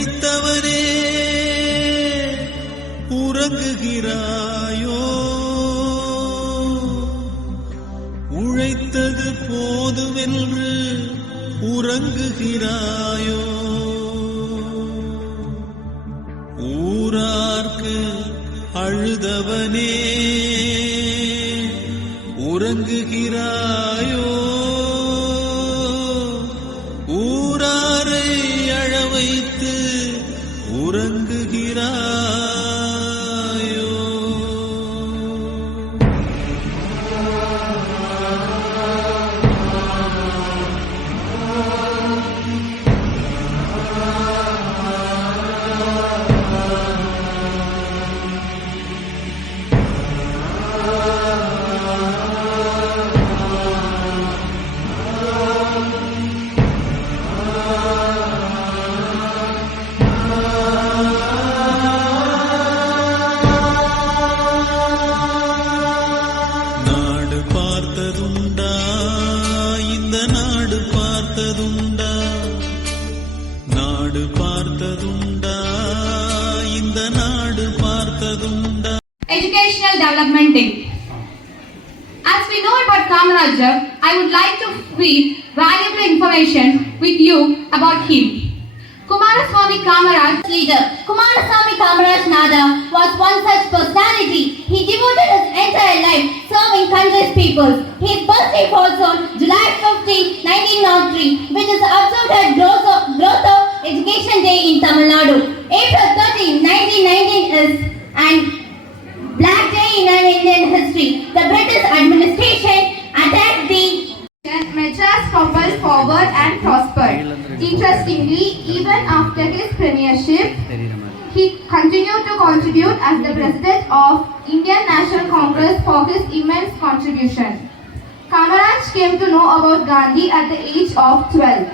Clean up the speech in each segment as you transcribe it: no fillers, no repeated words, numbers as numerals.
உழைத்தவனே உறங்குகிறாயோ? உழைத்தது போதுமென்று உறங்குகிறாயோ? ஊரார்க்கு அழுதவனே உறங்குகிறாயோ? ஊராரை அழ வைத்து உறங்குகிறாயோ? Educational Development Day. As we know about Kamaraj, I would like to feed valuable information with you about him. Kumaraswamy Kamaraj, leader. Kumaraswamy Kamaraj Nada was one such personality. He devoted his entire life serving country's people. His birthday falls on July 15, 1903, which is observed as Growth of Education Day in Tamil Nadu. April 13, 1919 is an Black Day in Indian history. The British administration attacked the Madras propelled forward and prospered. Interestingly, even after his premiership, he continued to contribute as the president of Indian National Congress for his immense contribution. Kamaraj came to know about Gandhi at the age of 12.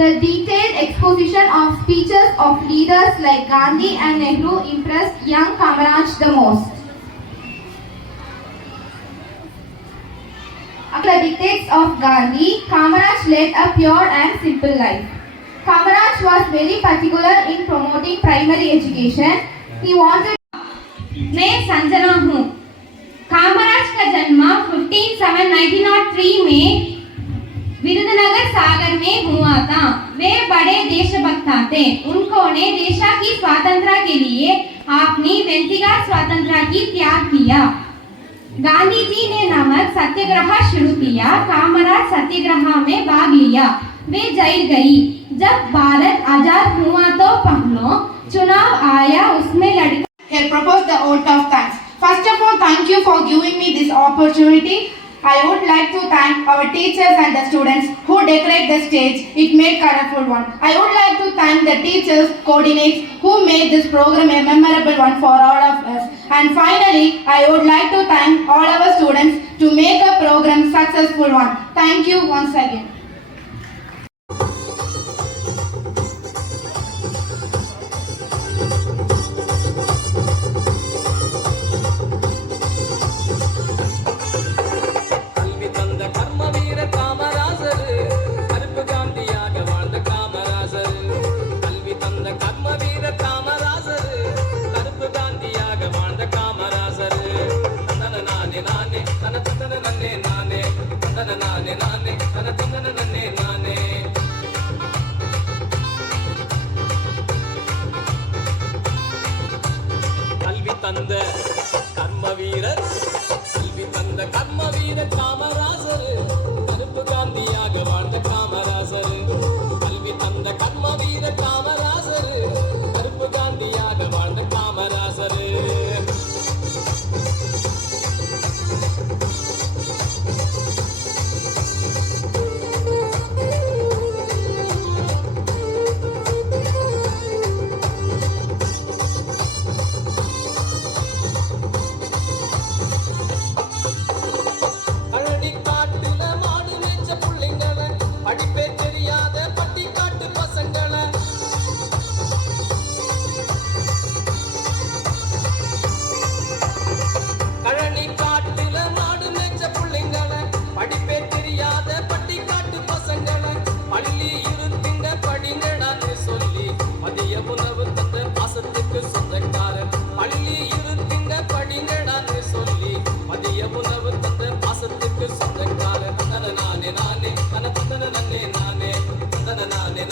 The detailed exposition of speeches of leaders like Gandhi and Nehru impressed young Kamaraj the most. After the dictates of Gandhi, Kamaraj led a pure and simple life. Kamaraj was very particular in promoting primary education. He wanted. मैं संजना हूँ। कामराज का जन्म 15/7/1903 में विरुधनगर सागर में हुआ था। वे बड़े देशभक्त थे। उन्होंने देश की स्वतंत्रता के लिए अपनी व्यक्तिगत स्वतंत्रता की त्याग किया। गांधी जी ने नमक सत्याग्रह शुरू किया। कामराज सत्याग्रह में भाग लिया। वे जेल गई। जब भारत आजाद हुआ तो पहला चुनाव आया, उसमें लड़का Here propose the vote of thanks. First of all, thank you for giving me this opportunity. I would like to thank our teachers and the students who decorate the stage. It made colorful one. I would like to thank the teachers, coordinates who made this program a memorable one for all of us. And finally, I would like to thank all our students to make a program successful one. Thank you once again.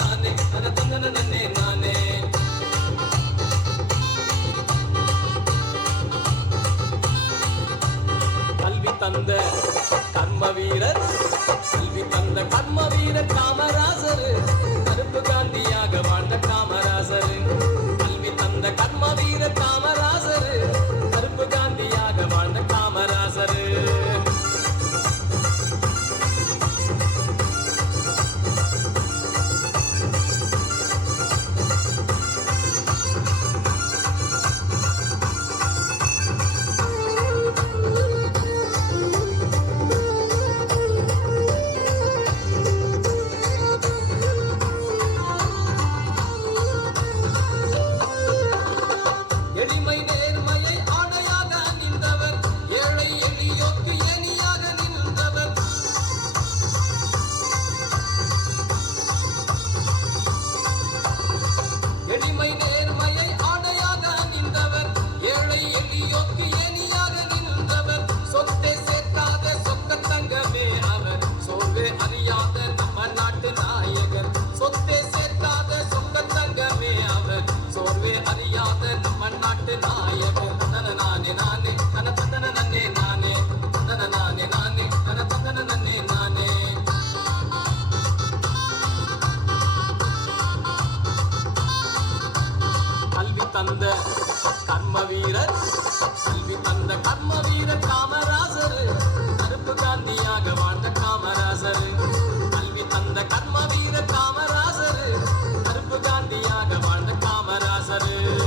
நானே தன தந்தன நன்னே நானே. கல்வி தந்த கர்ம வீரர், கல்வி தந்த கர்ம வீரர் காமராசர், கருப்பு காந்தியாக வாழ்ந்த காமராசர். கல்வி தந்த கர்ம வீரர் காமராசர், கருப்பு காந்தியாக வாழ்ந்த காமராசர். எளிமை நேர்மையை ஆடையாக அணிந்தவர், ஏழை எளியோர்க்கு ஏணியாக நின்றவர். எளிமை நேர்மையை ஆடையாக அணிந்தவர், ஏழை எளியோர்க்கு ஏணியாக நின்றவர். சொத்தை சேர்க்காத சொக்க தங்கமே அவர், சோர்வே அறியாத நம்ம நாட்டு நாயகர். சொத்தை சேர்க்காத சொக்க தங்கமே அவர், சோர்வே அறியாத நம்ம நாட்டு நாயகர். தன நானே நானே தன தந்தன நன்னே நானே, தன நானே நானே தன தந்தன நன்னே நானே. கல்வி தந்த கர்ம வீரர், கல்வி தந்த கர்ம வீரர் காமராசர், கருப்பு காந்தியாக வாழ்ந்த காமராசர். கல்வி தந்த கர்ம வீரர் காமராசர், கருப்பு காந்தியாக வாழ்ந்த காமராசர்.